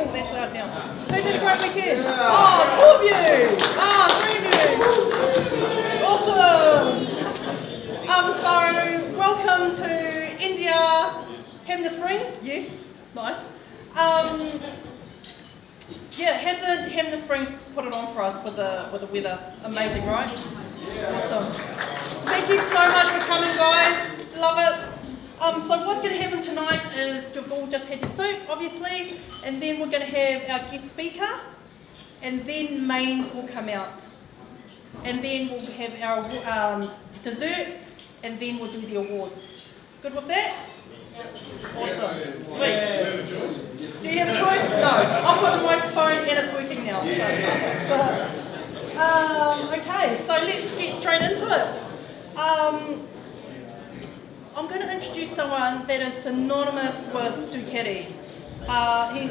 Oh, that's loud now. Who's had a great weekend? Oh, two of you! Oh, three of you! Awesome! So, welcome to Hanmer Springs. Yes, nice. Yeah, hasn't Hanmer Springs put it on for us with the weather? Amazing, right? Awesome. Thank you so much for coming, guys. Love it. So what's going to happen tonight is you've all just had your soup, obviously, and then we're going to have our guest speaker, and then mains will come out. And then we'll have our dessert, and then we'll do the awards. Good with that? Awesome. Sweet. Do you have a choice? No. I've got the microphone and it's working now. Okay, so let's get straight into it. I'm going to introduce someone that is synonymous with Ducati. His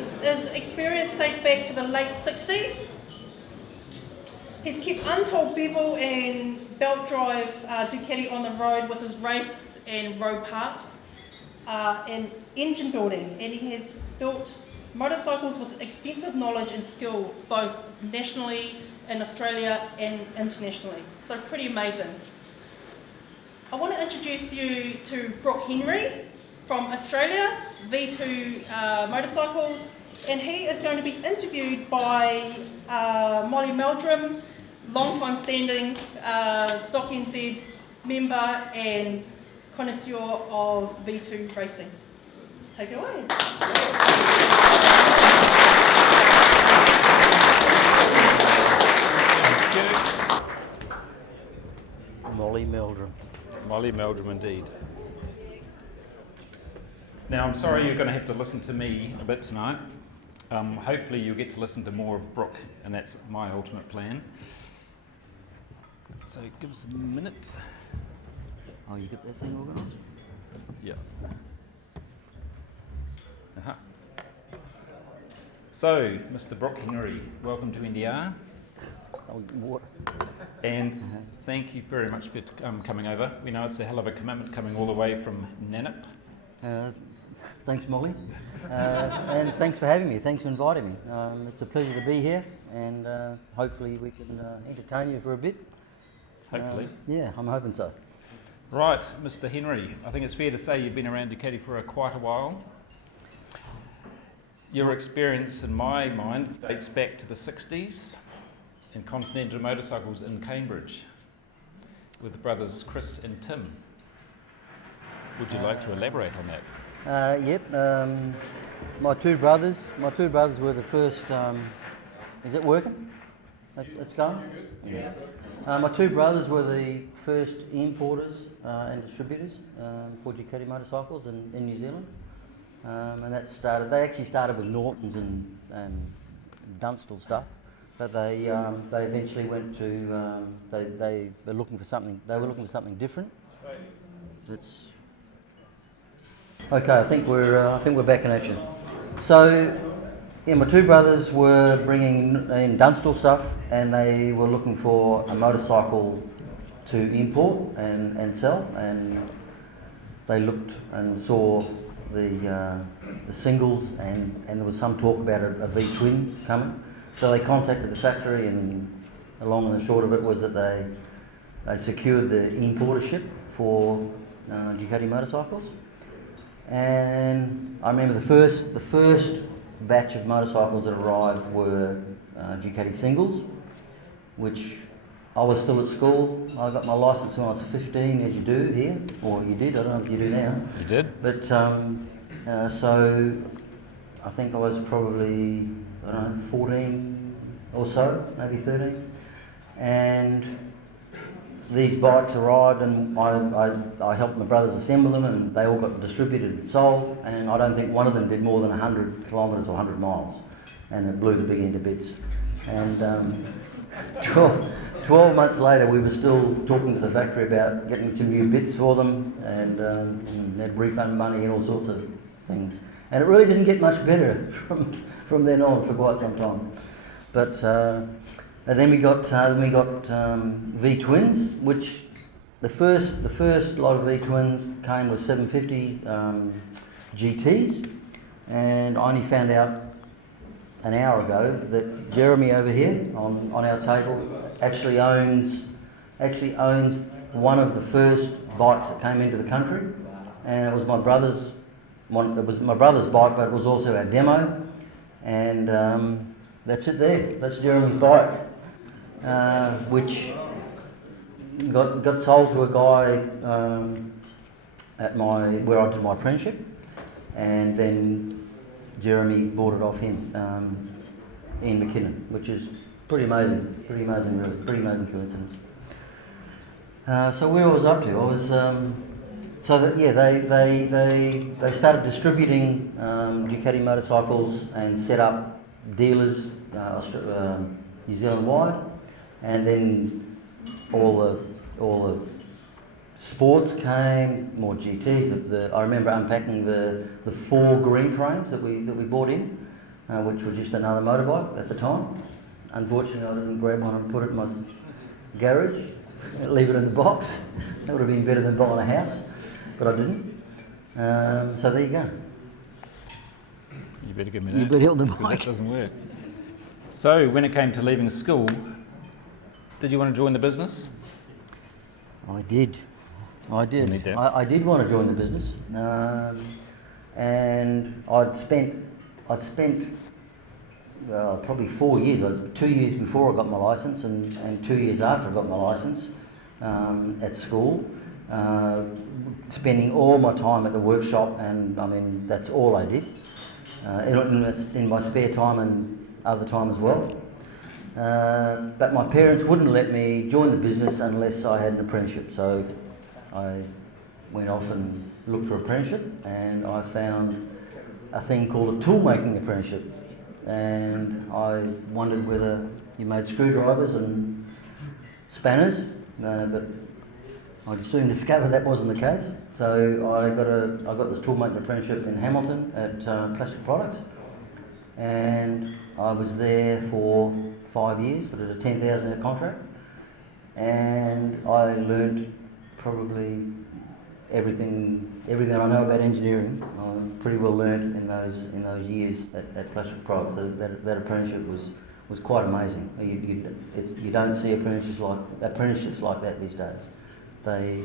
experience dates back to the late 60s. He's kept untold bevel and belt drive Ducati on the road with his race and road parts and engine building, and he has built motorcycles with extensive knowledge and skill both nationally in Australia and internationally. So pretty amazing. I want to introduce you to Brook from Australia, V2 Motorcycles, and he is going to be interviewed by Molly Meldrum, long-time standing DocNZ member and connoisseur of V2 racing. Take it away. Molly Meldrum. Molly Meldrum indeed. Now I'm sorry you're going to have to listen to me a bit tonight. Hopefully you'll get to listen to more of Brook, and that's my ultimate plan. So give us a minute. Oh, you got that thing organised? Yeah. Uh-huh. So, Mr. Brook Henry, welcome to NDR. Oh, water. And thank you very much for coming over. We know it's a hell of a commitment coming all the way from Nanip. Thanks, Molly. And thanks for having me. Thanks for inviting me. It's a pleasure to be here, and hopefully we can entertain you for a bit. Hopefully. Yeah, I'm hoping so. Right, Mr. Henry, I think it's fair to say you've been around Ducati for quite a while. Your experience, in my mind, dates back to the 60s in Continental Motorcycles in Cambridge with the brothers Chris and Tim. Would you like to elaborate on that? Yep. My two brothers were the first. Is it working? It's going. Yeah. My two brothers were the first importers and distributors for Ducati motorcycles in New Zealand, and that started. They actually started with Nortons and Dunstall stuff, but they eventually went to. They were looking for something. They were looking for something different. It's okay. I think we're back in action. So. Yeah, my two brothers were bringing in Dunstall stuff, and they were looking for a motorcycle to import and sell, and they looked and saw the singles, and there was some talk about a V-twin coming. So they contacted the factory, and the long and the short of it was that they secured the importership for Ducati motorcycles. And I remember the first batch of motorcycles that arrived were Ducati singles, which I was still at school. I got my licence when I was 15, as you do here, or you did, I don't know if you do now. You did? But so I think I was probably, I don't know, 14 or so, maybe 13. And these bikes arrived, and I helped my brothers assemble them, and they all got distributed and sold, and I don't think one of them did more than 100 kilometres or 100 miles, and it blew the big end to bits. And 12 months later, we were still talking to the factory about getting some new bits for them, and they'd refund money and all sorts of things. And it really didn't get much better from then on for quite some time. But and then we got V-twins, which the first lot of V-twins came with 750 GTs, and I only found out an hour ago that Jeremy over here on our table actually owns one of the first bikes that came into the country, and it was my brother's bike, but it was also our demo, and that's it there. That's Jeremy's bike, which got sold to a guy at where I did my apprenticeship, and then Jeremy bought it off him, Ian McKinnon, which is pretty amazing really, pretty amazing coincidence. So where I was up to, I was they started distributing Ducati motorcycles and set up dealers New Zealand wide, and then all the sports came, more GTs. I remember unpacking the 4 green trains that we bought in, which were just another motorbike at the time. Unfortunately, I didn't grab one and put it in my garage, leave it in the box. That would have been better than buying a house, but I didn't. So there you go. You better give me that. You better help the because mic. that doesn't work. So when it came to leaving school, did you want to join the business? I did. We'll need that. I did want to join the business, and I'd spent probably 4 years. I was 2 years before I got my licence, and 2 years after I got my licence at school, spending all my time at the workshop, and I mean that's all I did in my spare time and other time as well. But my parents wouldn't let me join the business unless I had an apprenticeship, so I went off and looked for an apprenticeship, and I found a thing called a tool making apprenticeship, and I wondered whether you made screwdrivers and spanners, but I soon discovered that wasn't the case. So I got this tool making apprenticeship in Hamilton at Plastic Products, and I was there for 5 years. It was a 10,000 contract, and I learned probably everything I know about engineering. I pretty well learned in those years at Plastic Products. That apprenticeship was quite amazing. You don't see apprenticeships like that these days. They,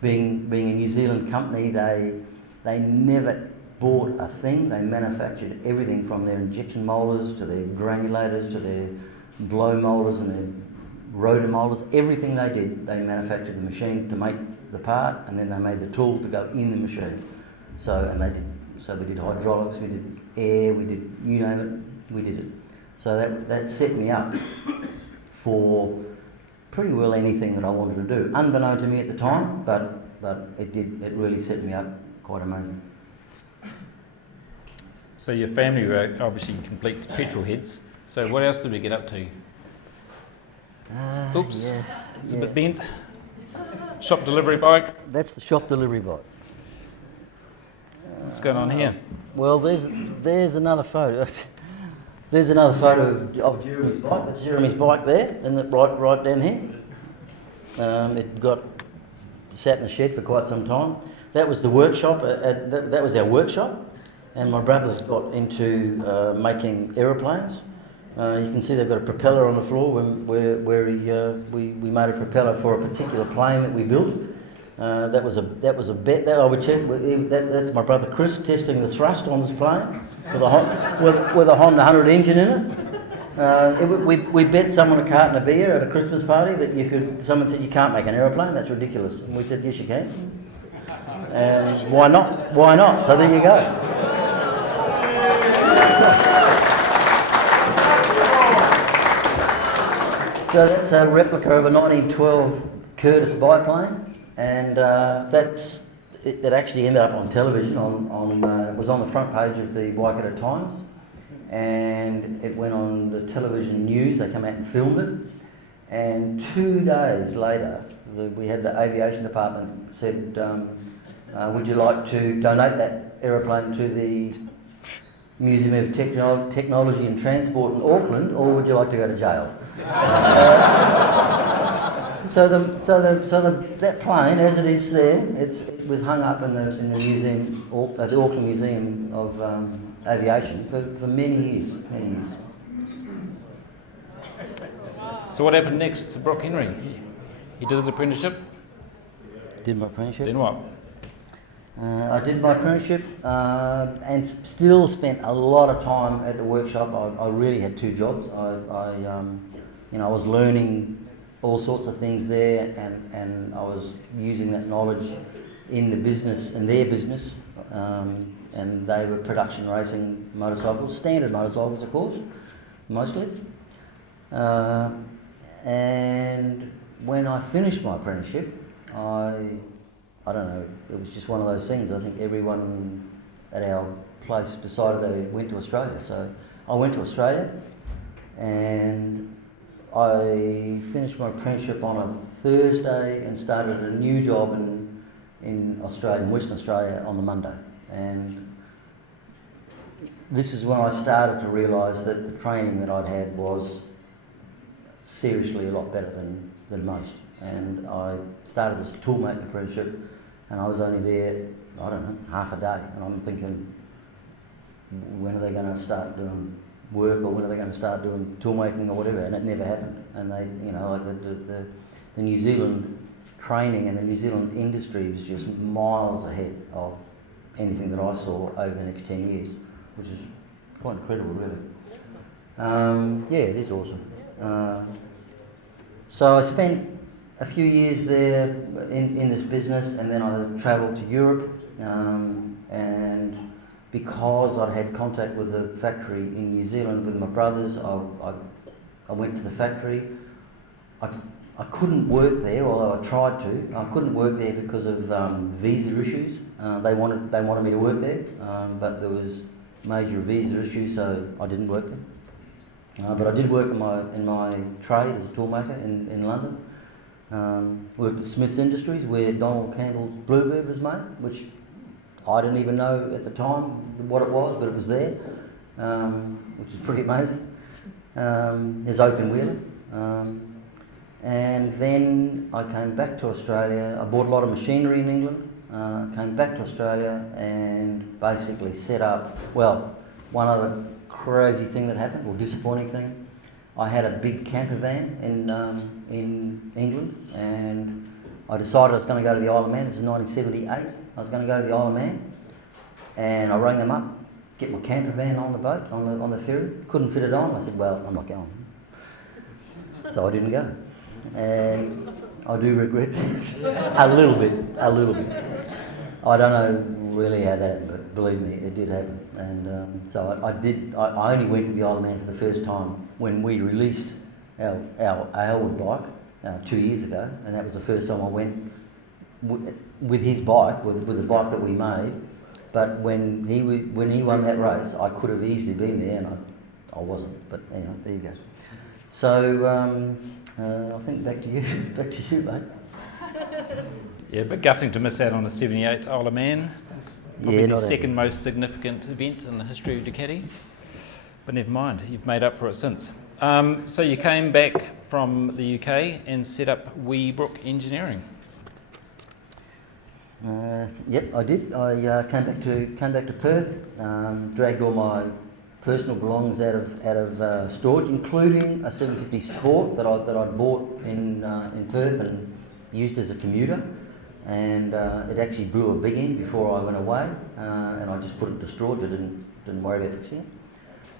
being a New Zealand company, they never bought a thing. They manufactured everything from their injection moulders to their granulators to their blow moulders and their rotor moulders. Everything they did, they manufactured the machine to make the part, and then they made the tool to go in the machine. So we did hydraulics, we did air, we did, you name it, we did it. So that set me up for pretty well anything that I wanted to do, unbeknown to me at the time, but it really set me up quite amazing. So your family were obviously complete petrol heads. So what else did we get up to? Oops, yeah, it's a bit bent. Shop delivery bike. That's the shop delivery bike. What's going on here? Well, there's another photo. There's another photo of Jeremy's bike. That's Jeremy's bike there, and right down here. It sat in the shed for quite some time. That was the workshop. That was our workshop, and my brothers got into making aeroplanes. You can see they've got a propeller on the floor where we made a propeller for a particular plane that we built. That was a bet that I would check. That's my brother Chris testing the thrust on this plane with a Honda 100 engine in it. We bet someone a carton of beer at a Christmas party that someone said you can't make an aeroplane, that's ridiculous. And we said yes you can. And why not? Why not? So there you go. So that's a replica of a 1912 Curtiss biplane, and it actually ended up on television. It was on the front page of the Waikato Times, and it went on the television news. They come out and filmed it, and 2 days later, we had the aviation department said, "Would you like to donate that aeroplane to the Museum of Technology and Transport in Auckland, or would you like to go to jail?" So that plane, as it is there, it was hung up in the museum, the Auckland Museum of aviation for many years, many years. So what happened next to Brook Henry? He did his apprenticeship. Did my apprenticeship. Then what? I did my apprenticeship and still spent a lot of time at the workshop. I really had two jobs. I was learning all sorts of things there, and I was using that knowledge in the business, in their business, and they were production racing motorcycles, standard motorcycles, of course, mostly. And when I finished my apprenticeship, I don't know, it was just one of those things. I think everyone at our place decided they went to Australia. So I went to Australia, and I finished my apprenticeship on a Thursday and started a new job in Australia, in Western Australia, on the Monday. And this is when I started to realise that the training that I'd had was seriously a lot better than most. And I started this toolmaking apprenticeship, and I was only there, I don't know, half a day. And I'm thinking, when are they going to start doing work, or when are they going to start doing toolmaking or whatever? And it never happened. And they, like the New Zealand training and the New Zealand industry is just miles ahead of anything that I saw over the next 10 years, which is quite incredible, really. Yeah, it is awesome. So I spent a few years there in this business, and then I travelled to Europe, and because I'd had contact with the factory in New Zealand with my brothers, I went to the factory. I couldn't work there, although I tried to. I couldn't work there because of visa issues. They wanted me to work there, but there was major visa issues, so I didn't work there. But I did work in my trade as a toolmaker in London. Worked at Smith's Industries, where Donald Campbell's Bluebird was made, which I didn't even know at the time what it was, but it was there, which is pretty amazing. There's open wheeler. And then I came back to Australia. I bought a lot of machinery in England, came back to Australia and basically set up, well, one other crazy thing that happened, or disappointing thing. I had a big camper van in England, and I decided I was going to go to the Isle of Man. This is 1978. I was going to go to the Isle of Man, and I rang them up, get my camper van on the boat, on the ferry. Couldn't fit it on. I said, well, I'm not going. So I didn't go. And I do regret that. a little bit. I don't know really how that happened, but believe me, it did happen. And so I only went to the Isle of Man for the first time when we released our Aylward bike 2 years ago, and that was the first time I went with his bike, with the bike that we made. But when he won that race, I could have easily been there, and I wasn't. But anyway, there you go. So I think back to you, mate. Yeah, but gutting to miss out on the 78 Isle of Man. It's probably the second most significant event in the history of Ducati. But never mind, you've made up for it since. So you came back from the UK and set up Brook Engineering. Yep, I did. I came back to Perth, dragged all my personal belongings out of storage, including a 750 Sport that I'd bought in Perth and used as a commuter, and it actually blew a big end before I went away, and I just put it into storage. I didn't worry about fixing it,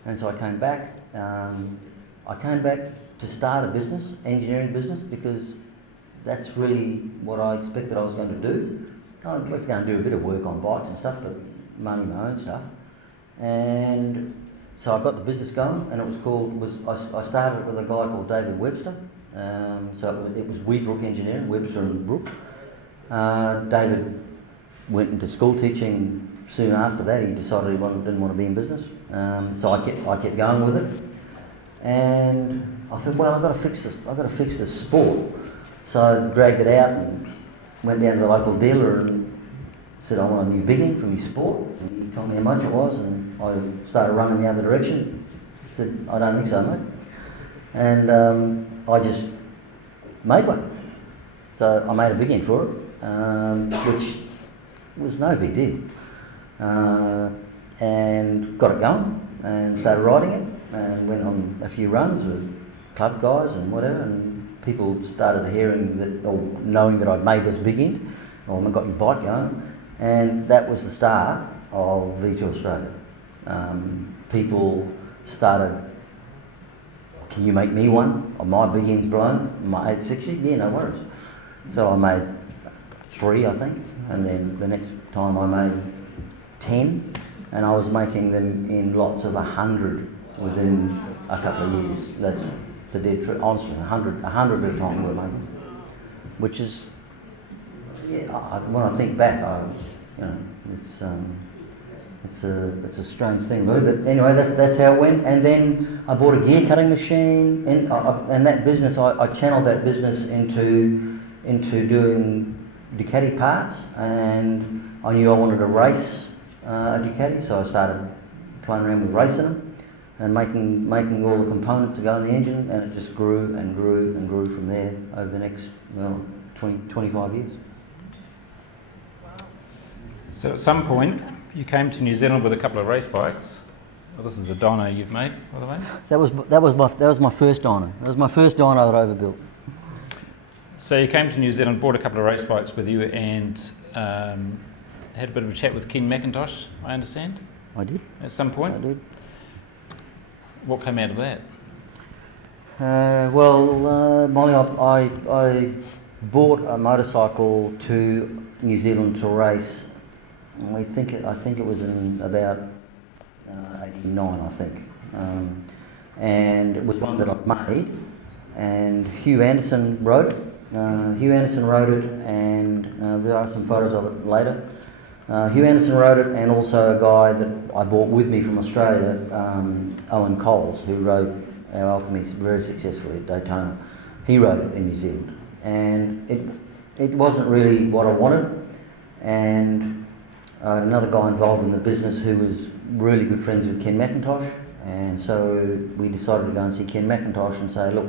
and so I came back. I came back to start a business, engineering business, because that's really what I expected I was going to do. I was going to do a bit of work on bikes and stuff, but money my own stuff, and so I got the business going, and I started with a guy called David Webster. So it was Brook Engineering, Webster and Brook. David went into school teaching soon after that. He decided he didn't want to be in business. So I kept going with it, and I thought, well, I've got to fix this Sport. So I dragged it out and went down to the local dealer and said I want a new big end from his Sport. And he told me how much it was, and I started running the other direction. I said, I don't think so, mate. And I just made one. So I made a big end for it, which was no big deal. and got it going and started riding it and went on a few runs with club guys and whatever, and people started hearing that or knowing that I'd made this big end or I got my bike going, and that was the start of V2 Australia. People started, can you make me one? Oh, my big end's blown, my 860? Yeah, no worries. So I made 3, I think, and then the next time I made 10, and I was making them in lots of 100 within a couple of years. That's the dead truth. Honestly, 100 at a time we're making, which is, yeah. When I think back, it's a strange thing, really. But anyway, that's how it went. And then I bought a gear cutting machine, and that business I channeled that business into doing Ducati parts, and I knew I wanted to race a Ducati, so I started playing around with racing them and making all the components that go in the engine, and it just grew and grew and grew from there over the next 25 years. So at some point, you came to New Zealand with a couple of race bikes. Well, this is the dyno you've made, by the way. That was my first dyno. That was my first dyno that I ever built. So you came to New Zealand, brought a couple of race bikes with you, and had a bit of a chat with Ken McIntosh, I understand? I did. At some point? I did. What came out of that? Molly, I bought a motorcycle to New Zealand to race. I think it was in about 89, I think, and it was one that I'd made. And Hugh Anderson rode it. And there are some photos of it later. Hugh Anderson rode it, and also a guy that I brought with me from Australia, Owen Coles, who rode our Alchemy very successfully at Daytona. He rode it in New Zealand, and it wasn't really what I wanted. And I had another guy involved in the business who was really good friends with Ken McIntosh, and so we decided to go and see Ken McIntosh and say, look,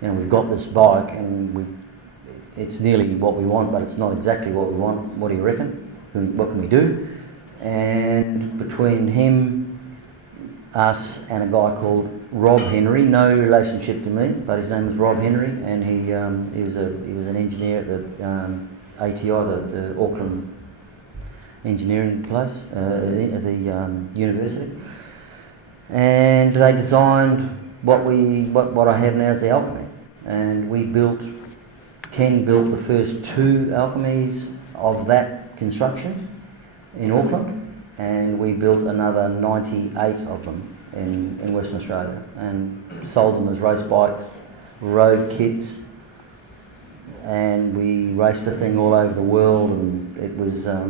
we've got this bike and it's nearly what we want, but it's not exactly what we want. What do you reckon? What can we do? And between him, us, and a guy called Rob Henry, no relationship to me, but his name was Rob Henry, and he was an engineer at the ATI, the Auckland engineering place at the university, and they designed what I have now as the Alchemy, and Ken built the first 2 Alchemies of that construction in Auckland, and we built another 98 of them in Western Australia and sold them as race bikes, road kits, and we raced the thing all over the world, and it was a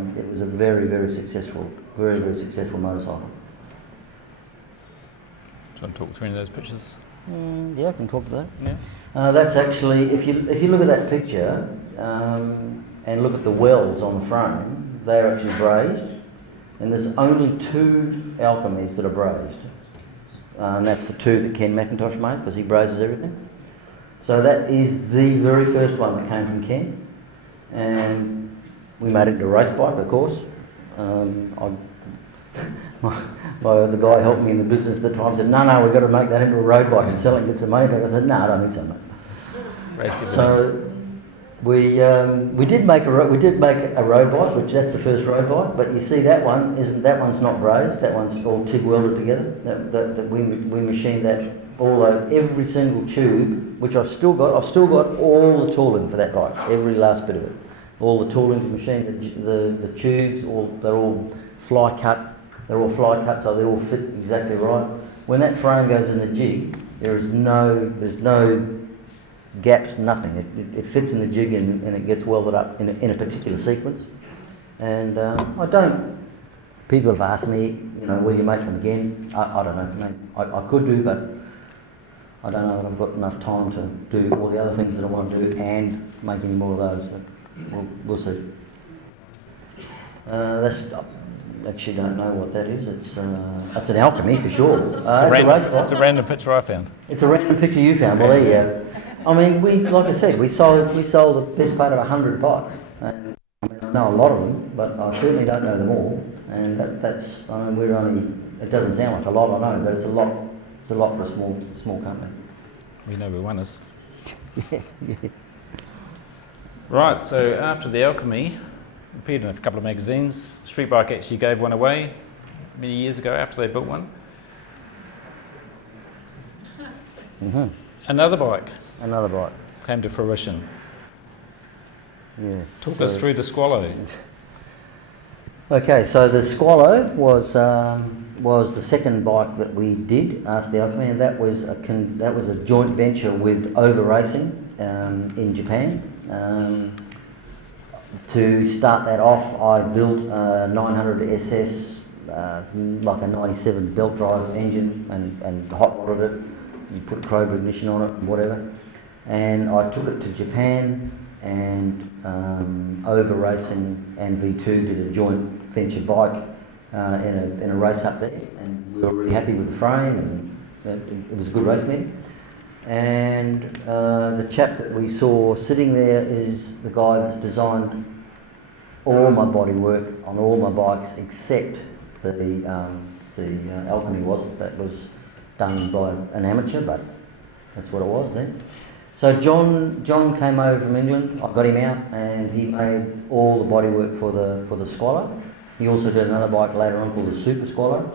very, very successful motorcycle. Do you want to talk through any of those pictures? Yeah, I can talk to that. Yeah. That's actually, if you look at that picture and look at the welds on the frame, they're actually brazed, and there's only 2 Alchemies that are brazed, and that's the 2 that Ken McIntosh made, because he brazes everything. So that is the very first one that came from Ken, and we made it into a race bike, of course. The guy helped me in the business at the time said, no, we've got to make that into a road bike and sell it and get some money back. I said, no, I don't think so, mate. So we did make a road bike, which that's the first road bike. But you see, that one's not brazed. That one's all TIG welded together. That we machined that all over, every single tube, which I've still got. I've still got all the tooling for that bike, every last bit of it. All the tooling to machine the tubes. They're all fly cut. They're all fly cut, so they all fit exactly right. When that frame goes in the jig, there's no gaps, nothing. It fits in the jig and it gets welded up in a particular sequence. And people have asked me, will you make them again? I don't know. I could do, but I don't know that I've got enough time to do all the other things that I want to do and make any more of those. But we'll see. I actually don't know what that is. It's an Alchemy for sure. It's a race bike. It's a random picture I found. It's a random picture you found. Well, there you go. I mean, like I said, we sold the best part of 100 bikes. And, I mean, know a lot of them, but I certainly don't know them all. And that's, I mean, we're only, it doesn't sound like a lot, I know, but it's a lot. It's a lot for a small company. We know where one is. Yeah. Right, so after the Alchemy, appeared in a couple of magazines. Street Bike actually gave one away many years ago after they built one. Mm-hmm. Another bike Another bike. came to fruition. Yeah. Talk us through the Squallow. Okay, so the Squallow was the second bike that we did after the Alchemy, and that was a joint venture with Over Racing in Japan. To start that off, I built a 900 SS, like a 97 belt drive engine, and hot rodded it. You put Cobra ignition on it and whatever. And I took it to Japan, and Over Racing and V2 did a joint venture bike in a race up there, and we were really happy with the frame, and it was a good race meeting. And the chap that we saw sitting there is the guy that's designed all my bodywork on all my bikes except the Alchemy that was done by an amateur, but that's what it was then. So John came over from England. I got him out, and he made all the bodywork for the Squallow. He also did another bike later on called the Super Squallow,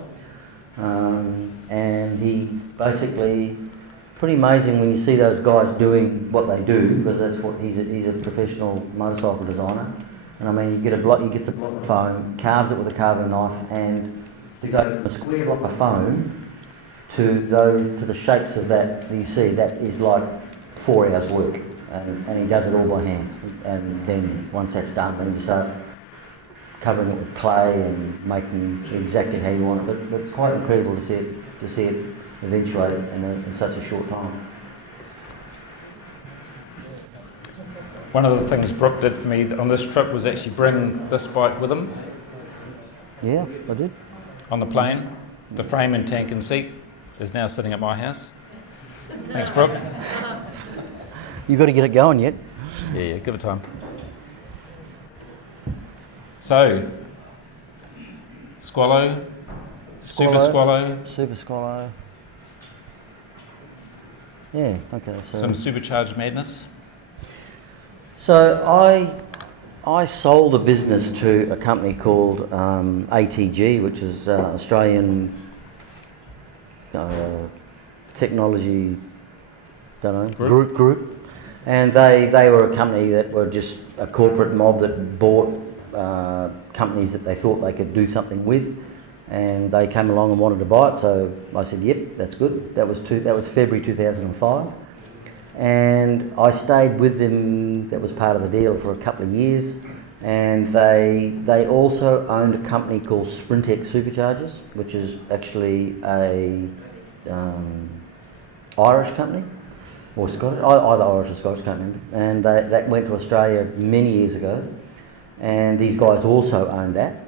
and he basically, pretty amazing when you see those guys doing what they do, because that's what he's a professional motorcycle designer. And I mean, he gets a block of foam, carves it with a carving knife, and to go from a square block of foam to the shapes of that you see, that is like 4 hours work, and he does it all by hand. And then once that's done, then you start covering it with clay and making exactly how you want it. But quite incredible to see it eventuate in such a short time. One of the things Brook did for me on this trip was actually bring this bike with him Yeah, I did. on the plane. The frame and tank and seat is now sitting at my house. Thanks, Brook. You've got to get it going yet. Yeah, give it time. So, Squallow, Super Squallow, Super Squallow. Yeah, okay. some supercharged madness. So I sold the business to a company called ATG, which is Australian Technology, Group, and they were a company that were just a corporate mob that bought companies that they thought they could do something with, and they came along and wanted to buy it. So I said, "Yep, that's good." That was February 2005. And I stayed with them, that was part of the deal, for a couple of years. And they also owned a company called Sprintex Superchargers, which is actually a Irish company, or Scottish, either Irish or Scottish, can't remember. And that went to Australia many years ago. And these guys also owned that.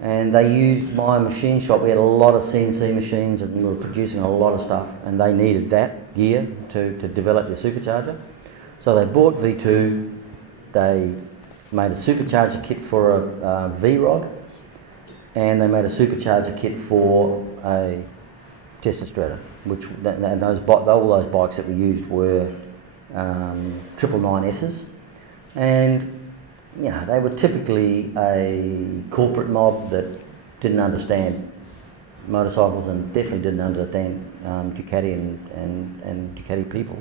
And they used my machine shop. We had a lot of CNC machines, and we were producing a lot of stuff, and they needed that gear to develop their supercharger. So they bought V2, they made a supercharger kit for a V-Rod, and they made a supercharger kit for a Testostrata, which all those bikes that we used were 999Ss. And you know, they were typically a corporate mob that didn't understand motorcycles, and definitely didn't understand Ducati and Ducati people.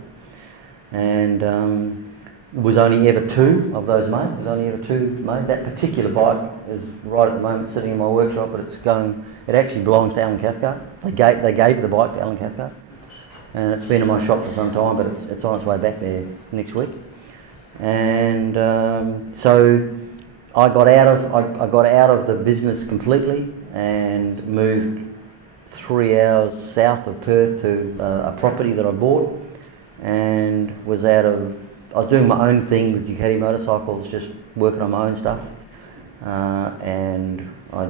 And there was only ever 2 of those made. There was only ever 2 made. That particular bike is right at the moment sitting in my workshop, but it actually belongs to Alan Cathcart. They gave the bike to Alan Cathcart, and it's been in my shop for some time, but it's on its way back there next week. And so I got out of the business completely and moved 3 hours south of Perth to a property that I bought, and I was doing my own thing with Ducati motorcycles, just working on my own stuff. And I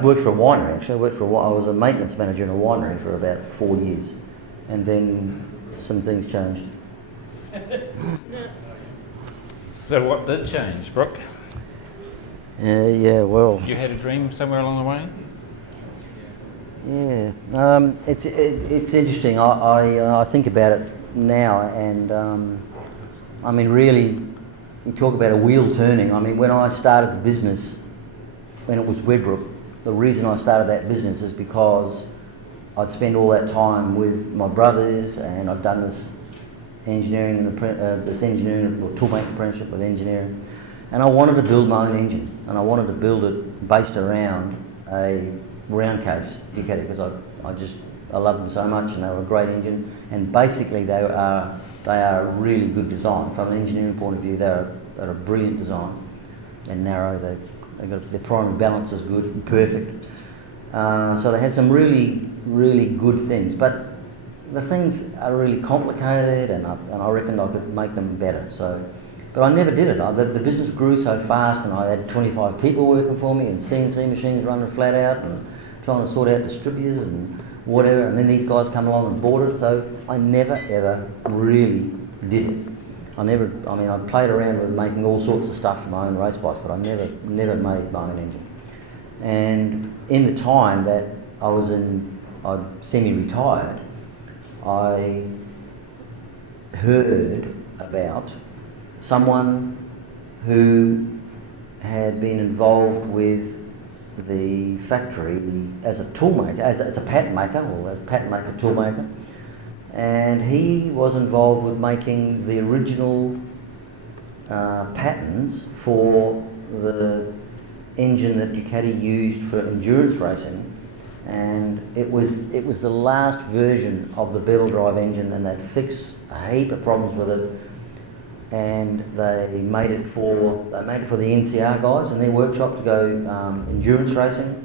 worked for a winery actually. I was a maintenance manager in a winery for about 4 years, and then some things changed. So what did change, Brook? Yeah, well, You had a dream somewhere along the way? yeah. It's interesting. I think about it now, and I mean, really, you talk about a wheel turning. I mean, when I started the business, when it was Brook, the reason I started that business is because I'd spent all that time with my brothers, and I'd done this engineering and this engineering or toolmaking apprenticeship with engineering, and I wanted to build my own engine, and I wanted to build it based around a round case Ducati because I loved them so much, and they were a great engine, and basically they are a really good design from an engineering point of view. They're a brilliant design. They're narrow. They got their primary balance is good and perfect. So they had some really good things, but the things are really complicated, and I reckoned I could make them better. So, but I never did it. The business grew so fast, and I had 25 people working for me, and CNC machines running flat out, and trying to sort out distributors and whatever. And then these guys come along and bought it. So I never ever really did it. I played around with making all sorts of stuff for my own race bikes, but I never made my own engine. And in the time that I semi-retired, I heard about someone who had been involved with the factory as a toolmaker, as a patent maker, or as a patent maker, toolmaker, and he was involved with making the original patents for the engine that Ducati used for endurance racing, and it was the last version of the bevel drive engine, and they'd fixed a heap of problems with it, and they made it for the NCR guys in their workshop to go endurance racing,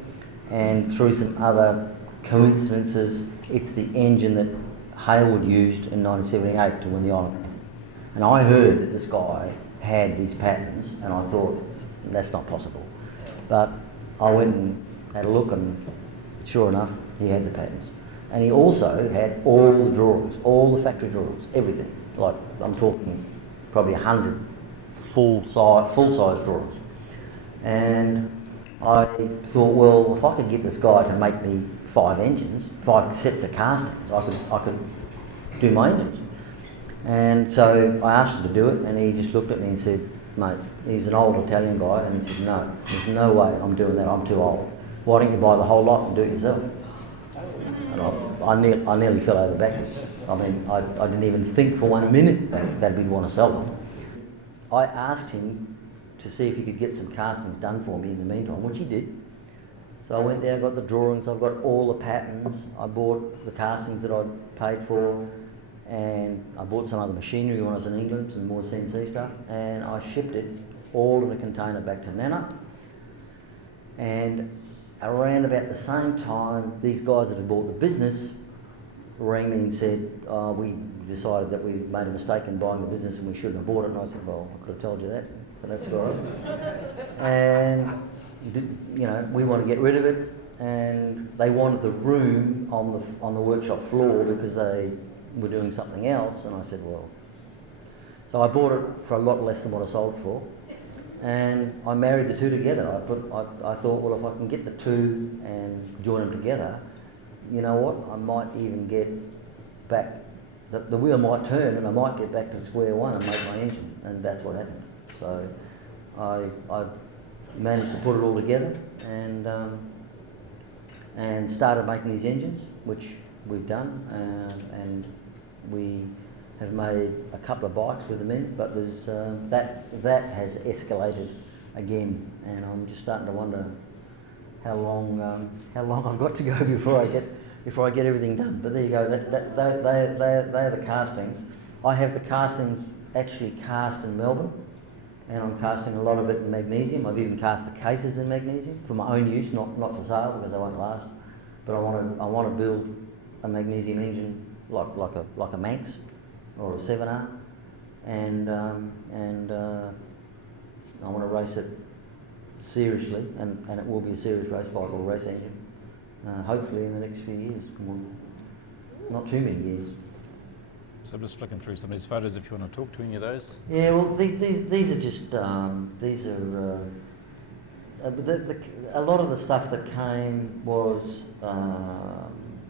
and through some other coincidences, it's the engine that Hayward used in 1978 to win the Ironman. And I heard that this guy had these patents, and I thought, that's not possible. But I went and had a look, and sure enough, he had the patents. And he also had all the drawings, all the factory drawings, everything. Like, I'm talking probably 100 full-size drawings. And I thought, well, if I could get this guy to make me 5 sets of castings, I could do my engines. And so I asked him to do it, and he just looked at me and said, mate, he's an old Italian guy, and he said, no, there's no way I'm doing that, I'm too old. Why don't you buy the whole lot and do it yourself? And I nearly fell over backwards. I mean, I didn't even think for 1 minute that we'd want to sell them. I asked him to see if he could get some castings done for me in the meantime, which he did. So I went there, got the drawings, I've got all the patents, I bought the castings that I'd paid for, and I bought some other machinery when I was in England, some more CNC stuff, and I shipped it all in a container back to Nana. And around about the same time, these guys that had bought the business rang me and said, we decided that we made a mistake in buying the business and we shouldn't have bought it. And I said, well, I could have told you that, but that's all right. And we want to get rid of it, and they wanted the room on the workshop floor because they were doing something else. And I said, well, so I bought it for a lot less than what I sold it for, and I married the two together. I thought, well, if I can get the two and join them together, you know what? I might even get back. The wheel might turn, and I might get back to square one and make my engine, and that's what happened. So I managed to put it all together and started making these engines, which we've done, and we have made a couple of bikes with them in, but there's that has escalated again, and I'm just starting to wonder how long I've got to go before I get everything done. But there you go. They are the castings. I have the castings actually cast in Melbourne, and I'm casting a lot of it in magnesium. I've even cast the cases in magnesium for my own use, not for sale because they won't last. But I want to build a magnesium engine like a Manx or a 7R, and I want to race it seriously, and it will be a serious race bike or race engine, hopefully in the next few years. Not too many years. So I'm just flicking through some of these photos if you want to talk to any of those. Yeah, well, these are just a lot of the stuff that came was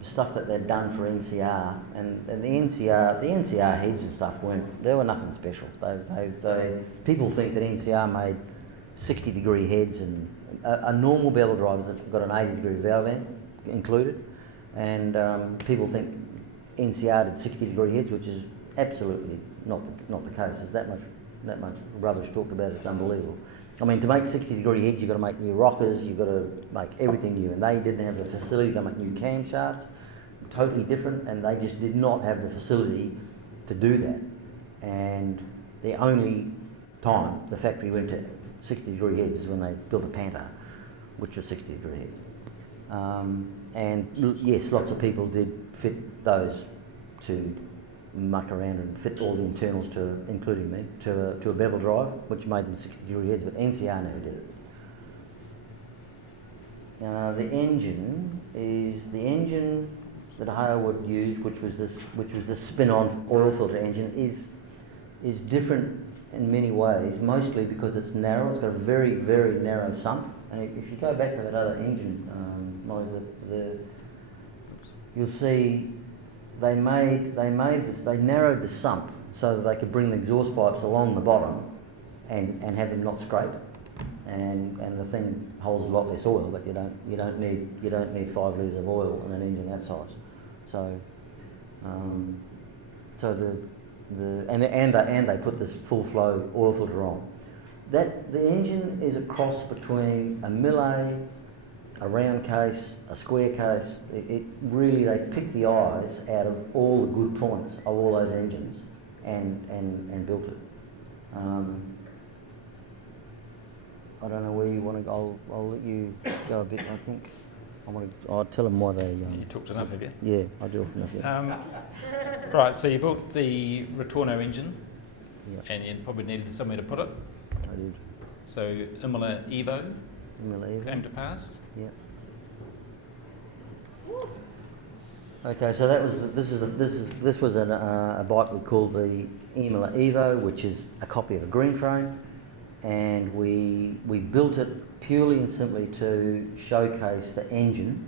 stuff that they'd done for NCR, and the NCR heads and stuff they were nothing special. People think that NCR made 60-degree heads, and a normal bevel driver's got an 80-degree valve end included, and people think NCR did 60-degree heads, which is absolutely not the case. There's that much rubbish talked about. It's unbelievable. I mean, to make 60-degree heads, you've got to make new rockers, you've got to make everything new, and they didn't have the facility to make new camshafts, totally different, and they just did not have the facility to do that. And the only time the factory went to 60-degree heads is when they built a Panther, which was 60-degree heads. Yes, lots of people did fit those to muck around and fit all the internals including me, to a bevel drive, which made them 60-degree heads, but NCR never did it. The engine is the engine that Harewood used, which was this spin-on oil filter engine, is different in many ways, mostly because it's narrow. It's got a very, very narrow sump, and if you go back to that other engine, you'll see they narrowed the sump so that they could bring the exhaust pipes along the bottom and have them not scrape, and the thing holds a lot less oil, but you don't need 5 litres of oil in an engine that size. And they put this full flow oil filter on. The engine is a cross between a Millet, a round case, a square case. It really, they picked the eyes out of all the good points of all those engines and built it. I don't know where you want to go. I'll let you go a bit. I think I'll tell them why they. You talked enough, have you? Yeah, I talked enough. Yeah. Right, so you built the Retorno engine, Yep. and you probably needed somewhere to put it. I did. So Imola Evo Imola came to pass. Yeah. Okay, so this was a bike we called the Imola Evo, which is a copy of a green frame, and we built it purely and simply to showcase the engine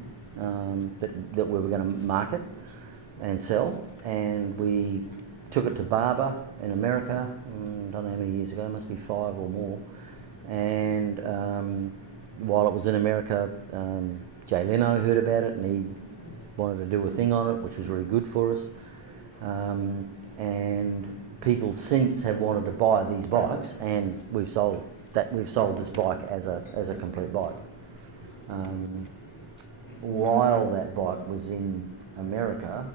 that we were going to market and sell, and we took it to Barber in America. I don't know how many years ago, it must be 5 or more. And while it was in America, Jay Leno heard about it and he wanted to do a thing on it, which was really good for us. And people since have wanted to buy these bikes, and we've sold this bike as a complete bike. While that bike was in America,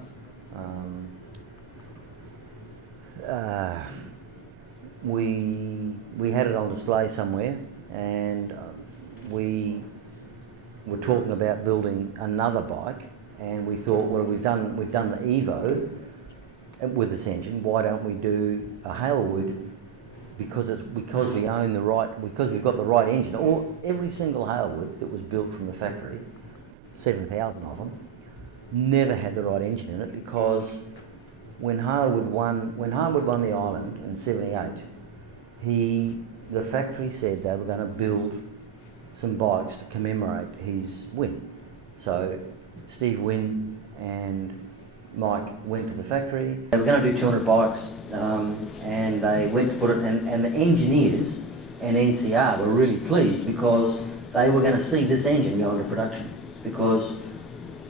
we had it on display somewhere, and we were talking about building another bike, and we thought, well, we've done the Evo with this engine. Why don't we do a Hailwood? Because we own the right, because we've got the right engine. Every single Hailwood that was built from the factory, 7,000 of them, never had the right engine in it, because when Hailwood won the island in '78, the factory said they were going to build some bikes to commemorate his win. So Steve Wynn and Mike went to the factory. They were going to do 200 bikes, and they went to put it, and the engineers and NCR were really pleased because they were going to see this engine go into production, because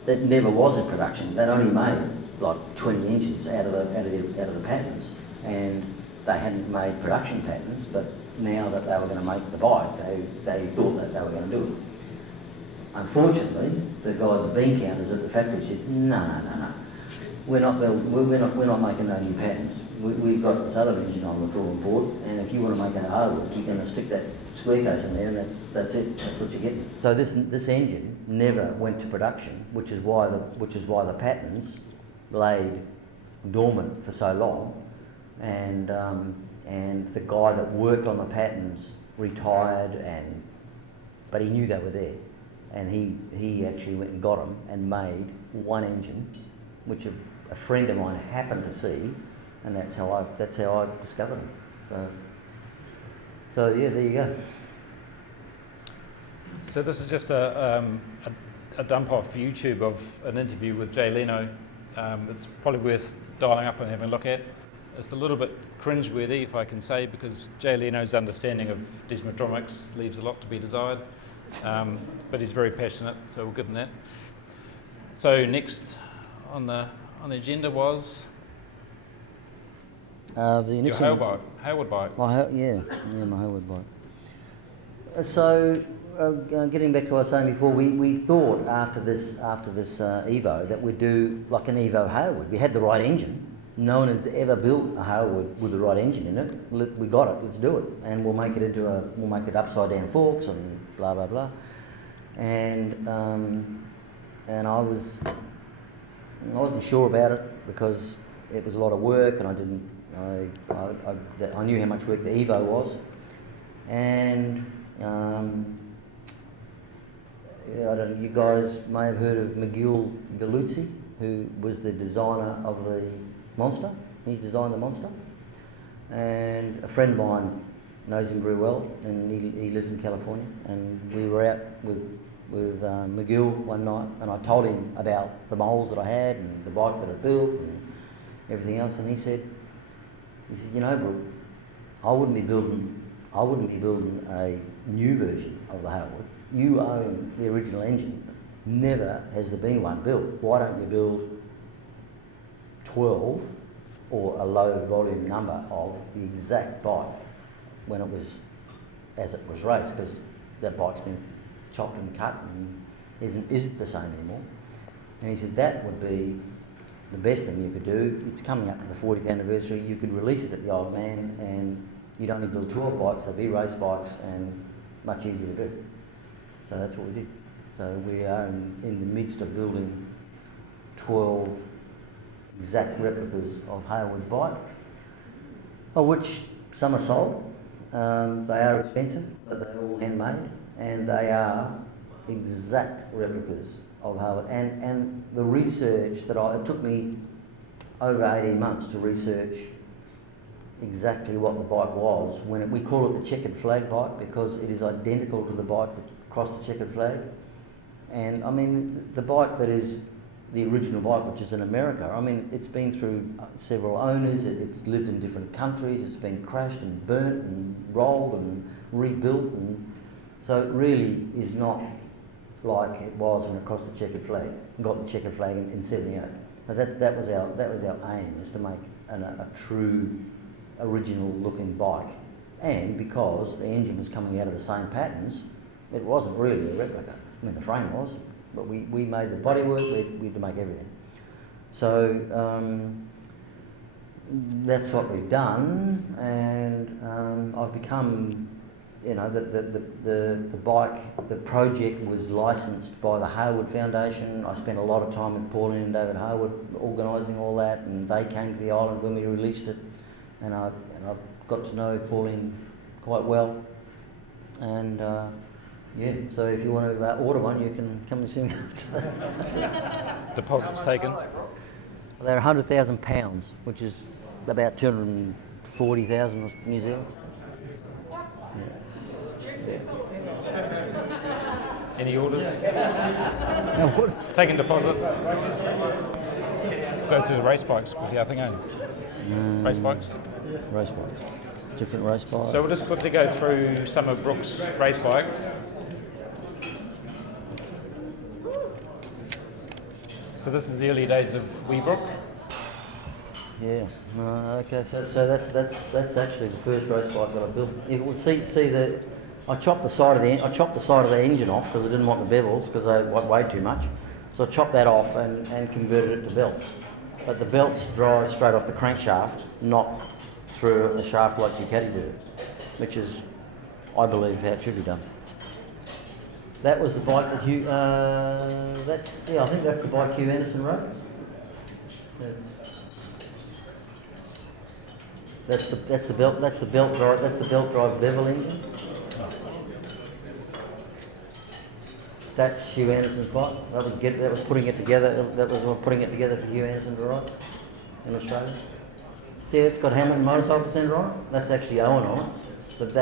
it never was in production. They'd only made like 20 engines out of the patents, and they hadn't made production patents. But now that they were going to make the bike, they thought that they were going to do it. Unfortunately, the guy, the bean counters at the factory said, no. We're not making no new patents. We've got this other engine on the drawing board, and if you want to make a Hailwood, you're going to stick that square case in there, and that's it. That's what you get. So this engine never went to production, which is why the patents laid dormant for so long, and the guy that worked on the patents retired, but he knew they were there, and he actually went and got them and made one engine, which a friend of mine happened to see, and that's how I discovered them. So yeah, there you go. So this is just a dump off YouTube of an interview with Jay Leno. It's probably worth dialing up and having a look at. It's a little bit cringeworthy, if I can say, because Jay Leno's understanding of desmodromics leaves a lot to be desired. But he's very passionate, so we'll give him that. So next on the agenda was The your initial Hayward bike. my Hayward bike. So, getting back to what I was saying before, we thought after this Evo that we'd do like an Evo Hayward. We had the right engine. No one has ever built a Hayward with the right engine in it. We got it. Let's do it, and we'll make it upside down forks and blah blah blah. And I wasn't sure about it because it was a lot of work, and I knew how much work the Evo was, and I don't know, you guys may have heard of Miguel Galuzzi, who was the designer of the Monster. He's designed the Monster, and a friend of mine knows him very well, and he lives in California. And we were out with Miguel one night, and I told him about the moles that I had and the bike that I built and everything else, and he said, you know, Brook, I wouldn't be building a new version of the Hayward. You own the original engine. Never has there been one built. Why don't you build 12 or a low volume number of the exact bike when it was, as it was raced, because that bike's been chopped and cut and isn't the same anymore. And he said that would be the best thing you could do. It's coming up to the 40th anniversary. You could release it at the Old Man, and you'd only build 12 bikes. They'd be race bikes and much easier to do. So that's what we did. So we are in the midst of building 12 exact replicas of Hayward's bike, of which some are sold. They are expensive, but they're all handmade, and they are exact replicas of Hayward. And the research it took me over 18 months to research exactly what the bike was. We call it the checkered flag bike because it is identical to the bike that crossed the checkered flag. And I mean, the bike that is the original bike, which is in America, I mean, it's been through several owners, it's lived in different countries, it's been crashed and burnt and rolled and rebuilt, and so it really is not like it was when it crossed the checkered flag, got the checkered flag in 78. So that was our aim, was to make a true original looking bike. And because the engine was coming out of the same patterns, it wasn't really a replica. I mean, the frame was, but we made the bodywork, we had to make everything. So that's what we've done, and I've become, you know, the bike, the project was licensed by the Hayward Foundation. I spent a lot of time with Pauline and David Hayward organising all that, and they came to the island when we released it, and I got to know Pauline quite well, and yeah, so if you want to order one, you can come and see me after that. Deposits taken. They're £100,000, which is about 240,000 New Zealand. Yeah. Any orders? No orders. Taking deposits. Go through the race bikes with the other thing, race bikes. Race bikes. Different race bikes. So we'll just quickly go through some of Brook's race bikes. So this is the early days of Brook. Yeah. Okay. So that's actually the first race bike that I built. You will see the. I chopped the side of the engine off because I didn't want the bevels because they weighed too much. So I chopped that off and converted it to belts. But the belts drive straight off the crankshaft, not through a shaft like Ducati do, which is, I believe, how it should be done. That was the bike that Hugh. I think that's the bike Hugh Anderson rode. That's the belt drive bevel engine. That's Hugh Anderson's bike. That was putting it together. That was putting it together for Hugh Anderson to ride in Australia. See, it's got Hamilton Motorcycle Centre on it. That's actually Owen on it,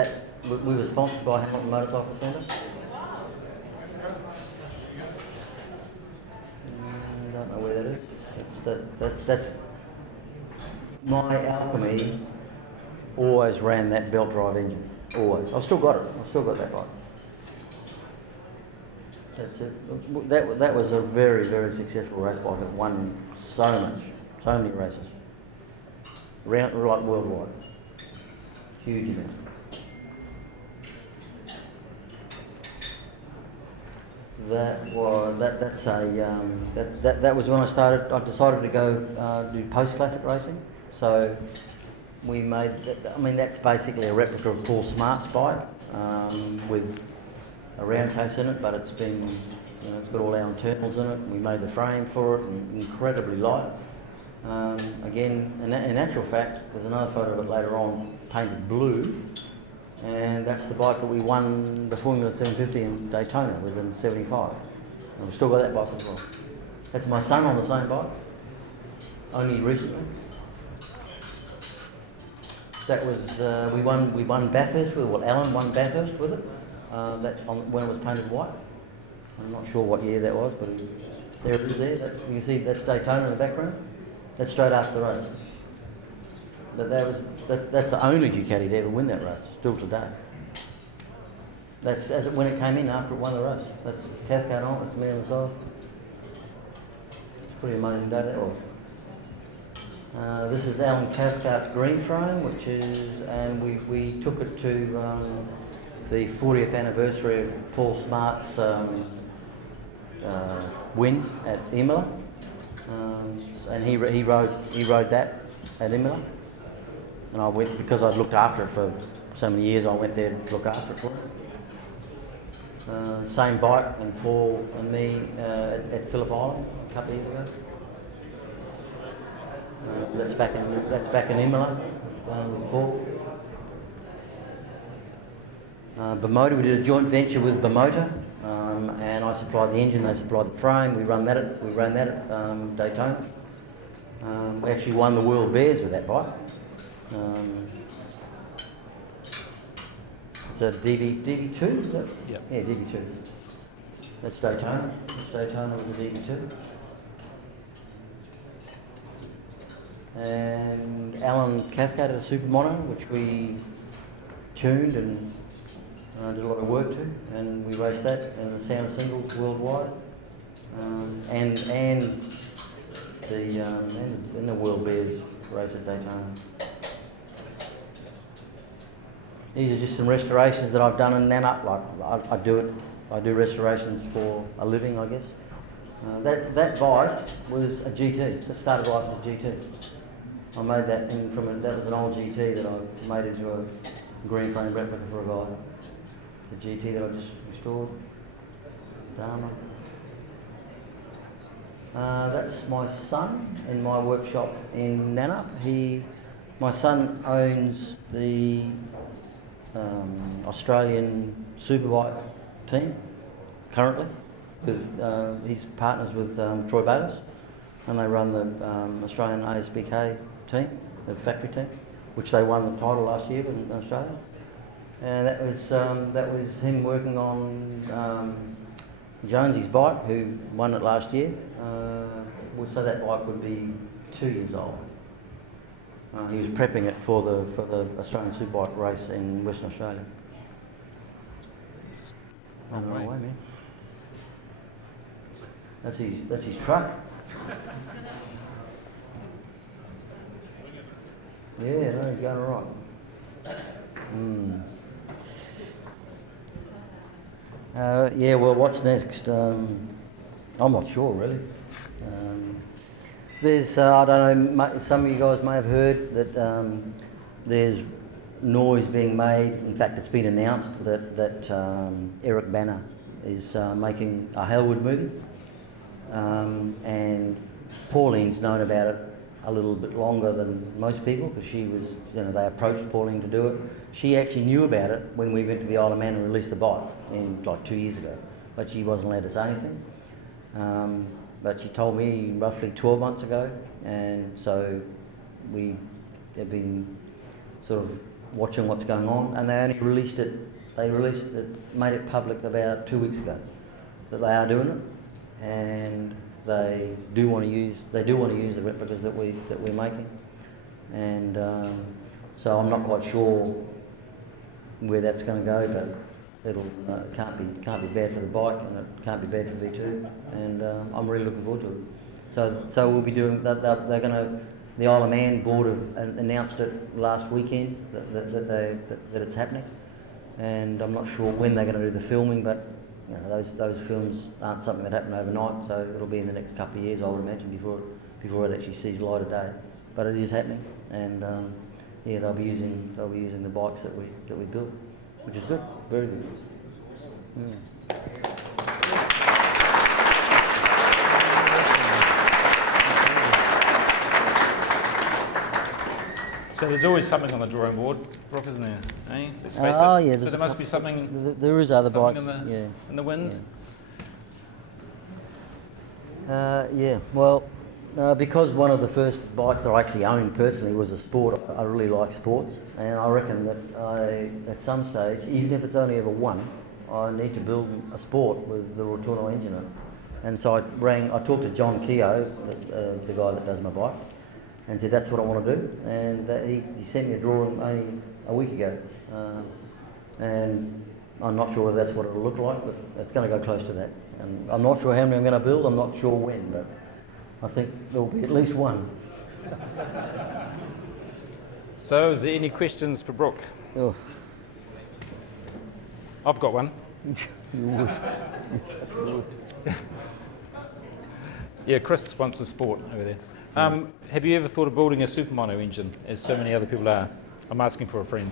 but we were sponsored by Hamilton Motorcycle Centre. That's my Alchemy. Always ran that belt drive engine. Always. I've still got it. I've still got that bike. That's it. That was a very, very successful race bike. It won so many races. Like worldwide. Huge event. That was when I decided to go do post-classic racing. So we made, that's basically a replica of Paul Smart's bike with a round case in it, but it's been, it's got all our internals in it. We made the frame for it, and incredibly light. Again, in actual fact, there's another photo of it later on, painted blue, and that's the bike that we won the Formula 750 in Daytona with in '75. And we've still got that bike as well. That's my son on the same bike, only recently. That was we won Bathurst with it. Well, Alan won Bathurst with it. When it was painted white. I'm not sure what year that was, but there it is. There, you can see that's Daytona in the background. That's straight after the race. That's the only Ducati to ever win that race, still today. That's when it came in after it won the race. That's Cathcart on. That's me on the side. Pretty amazing day that was. This is Alan Cathcart's green frame, and we took it to the 40th anniversary of Paul Smart's win at Imola, and he rode that at Imola, and I went because I'd looked after it for so many years. I went there to look after it for him. Same bike, and Paul and me at Phillip Island a couple of years ago. That's back in Imola with Paul. Bimota, we did a joint venture with Bimota, and I supplied the engine, they supplied the frame. We ran that at Daytona. We actually won the World Bears with that bike. It's a DB2, is that? Yep. Yeah, DB2. That's Daytona. Daytona with the DB2. And Alan Cathcart had a Super Mono, which we tuned and did a lot of work to, and we raced that in the Sound Singles worldwide, and the World Bears race at Daytona. These are just some restorations that I've done in Nana. Like I do restorations for a living, I guess. That bike was a GT. That started life as a GT. I made that that was an old GT that I made into a green frame replica for a guy. The GT that I just restored. Dharma. That's my son in my workshop in Nana. My son owns the Australian Superbike team currently. He's partners with Troy Bayliss, and they run the Australian ASBK team, the factory team, which they won the title last year in Australia. And that was him working on Jonesy's bike, who won it last year. So that bike would be 2 years old. He was prepping it for the Australian Superbike race in Western Australia. On the way, man. That's his truck. Yeah, no, he's going all right. Yeah, well, what's next? I'm not sure, really. There's, I don't know, some of you guys may have heard that there's noise being made. In fact, it's been announced that Eric Bana is making a Halewood movie. And Pauline's known about it a little bit longer than most people, because she was, they approached Pauline to do it. She actually knew about it when we went to the Isle of Man and released the bike like 2 years ago, but she wasn't allowed to say anything. But she told me roughly 12 months ago, and so we have been sort of watching what's going on, and they only released it, made it public about 2 weeks ago, that they are doing it. And they do want to use the replicas that we're making, and so I'm not quite sure where that's going to go, but it'll can't be bad for the bike, and it can't be bad for V2, and I'm really looking forward to it. So we'll be doing that. They're going to. The Isle of Man board have announced it last weekend that it's happening, and I'm not sure when they're going to do the filming, but you know, those films aren't something that happen overnight, so it'll be in the next couple of years, I would imagine, before it actually sees light of day. But it is happening, and yeah, they'll be using the bikes that we built, which is good, very good. So there's always something on the drawing board, Brook, isn't there? Eh? Let's face Oh it. yeah. So there must be something. There is other bikes. In the wind. Yeah. Well, because one of the first bikes that I actually owned personally was a sport. I really like sports, and I reckon that at some stage, even if it's only ever one, I need to build a sport with the Rotorno engine in it. And so I talked to John Keogh, the guy that does my bikes, and said that's what I want to do. And he sent me a drawing only a week ago, and I'm not sure whether that's what it'll look like, but it's going to go close to that. And I'm not sure how many I'm going to build. I'm not sure when, but I think there will be at least one. So, is there any questions for Brook? Oh. I've got one. You would. Yeah, Chris wants a sport over there. Have you ever thought of building a supermono engine, as so many other people are? I'm asking for a friend.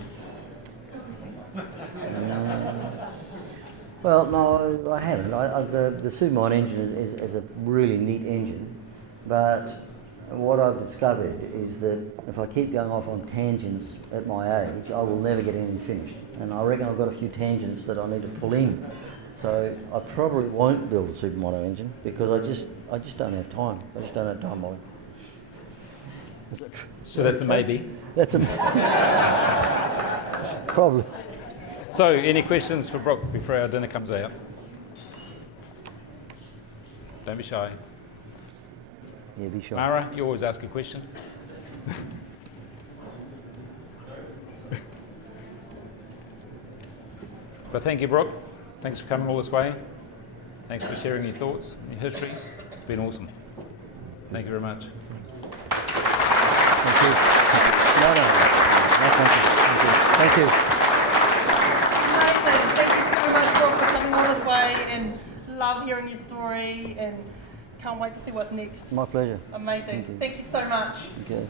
Well, no, I haven't. The Supermine engine is a really neat engine, but what I've discovered is that if I keep going off on tangents at my age, I will never get anything finished. And I reckon I've got a few tangents that I need to pull in. So I probably won't build a Supermono engine because I just don't have time. I just don't have time, Molly. Is that true? So that's a maybe. That's a probably. So, any questions for Brook before our dinner comes out? Don't be shy. Yeah, be sure. Mara, you always ask a question. But thank you, Brook. Thanks for coming all this way. Thanks for sharing your thoughts, your history. It's been awesome. Thank you very much. Thank you. No, thank you. Thank you. Amazing. Thank you so much, Brook, for coming all this way, and love hearing your story, and can't wait to see what's next. My pleasure. Amazing. Thank you. Thank you so much. Okay.